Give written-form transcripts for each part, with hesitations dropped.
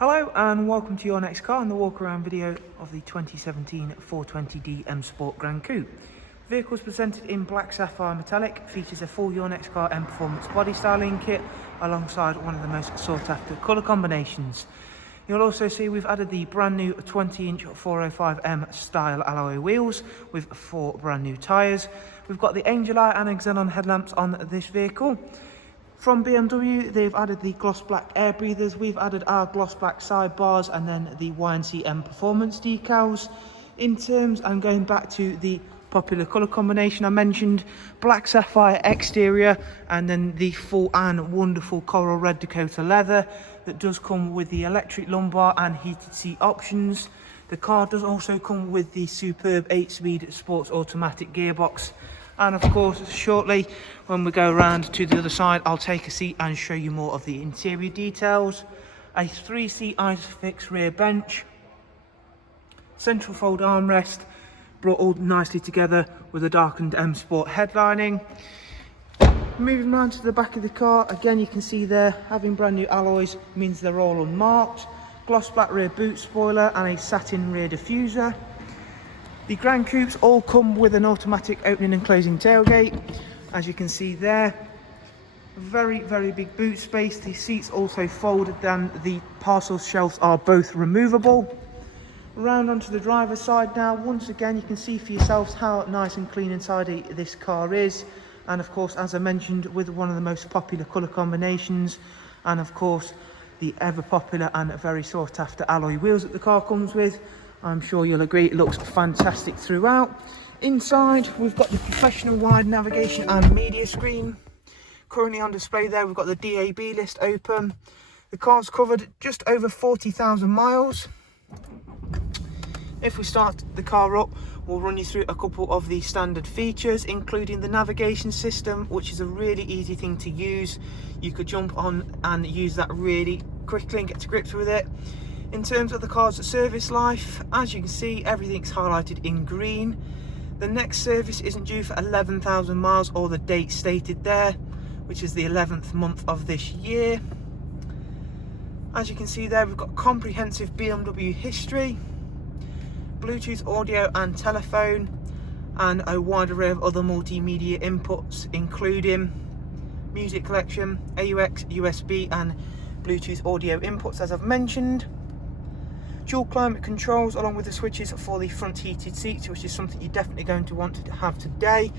Hello and welcome to your next car and the walk around video of the 2017 420D M Sport Gran Coupe. The vehicle is presented in black sapphire metallic, features a full Your Next Car Mperformance body styling kit alongside one of the most sought after colour combinations. You'll also see we've added the brand new 20-inch 405M style alloy wheels with 4 brand new tyres. We've got the Angel Eye and Xenon headlamps on this vehicle. From BMW, they've added the gloss black air breathers, we've added our gloss black sidebars and then the YNC Mperformance decals. In terms, I'm going back to the popular colour combination I mentioned, black sapphire exterior and then the full and wonderful coral red Dakota leather that does come with the electric lumbar and heated seat options. The car does also come with the superb 8-speed sports automatic gearbox. And of course, shortly when we go around to the other side, I'll take a seat and show you more of the interior details. A 3-seat Isofix rear bench, central fold armrest, brought all nicely together with a darkened M Sport headlining. Moving around to the back of the car, again you can see there, having brand new alloys means they're all unmarked. Gloss black rear boot spoiler and a satin rear diffuser. The Gran Coupes all come with an automatic opening and closing tailgate, as you can see there. Very big boot space. The seats also folded and the parcel shelves are both removable. Round onto the driver's side now. Once again, you can see for yourselves how nice and clean and tidy this car is. And of course, as I mentioned, with one of the most popular colour combinations, and of course, the ever popular and very sought after alloy wheels that the car comes with. I'm sure you'll agree it looks fantastic throughout. Inside, we've got the professional wide navigation and media screen. Currently on display there, we've got the DAB list open. The car's covered just over 40,000 miles. If we start the car up, we'll run you through a couple of the standard features, including the navigation system, which is a really easy thing to use. You could jump on and use that really quickly and get to grips with it. In terms of the car's service life, as you can see, everything's highlighted in green. The next service isn't due for 11,000 miles or the date stated there, which is the 11th month of this year. As you can see there, we've got comprehensive BMW history, Bluetooth audio and telephone, and a wide array of other multimedia inputs, including music collection, AUX, USB and Bluetooth audio inputs, as I've mentioned. Dual climate controls along with the switches for the front heated seats, which is something you're definitely going to want to have today.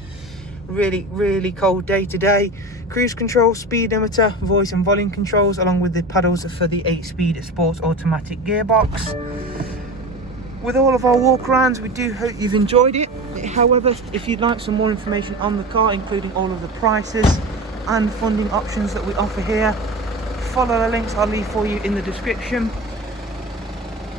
Really cold day today. Cruise control, speed limiter, voice and volume controls, along with the pedals for the 8-speed sports automatic gearbox. With all of our walk arounds, we do hope you've enjoyed it. However, if you'd like some more information on the car, including all of the prices and funding options that we offer here, follow the links I'll leave for you in the description.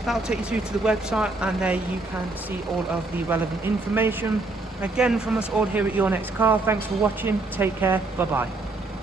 That'll take you through to the website and there you can see all of the relevant information. Again, from us all here at Your Next Car, thanks for watching, take care, bye bye.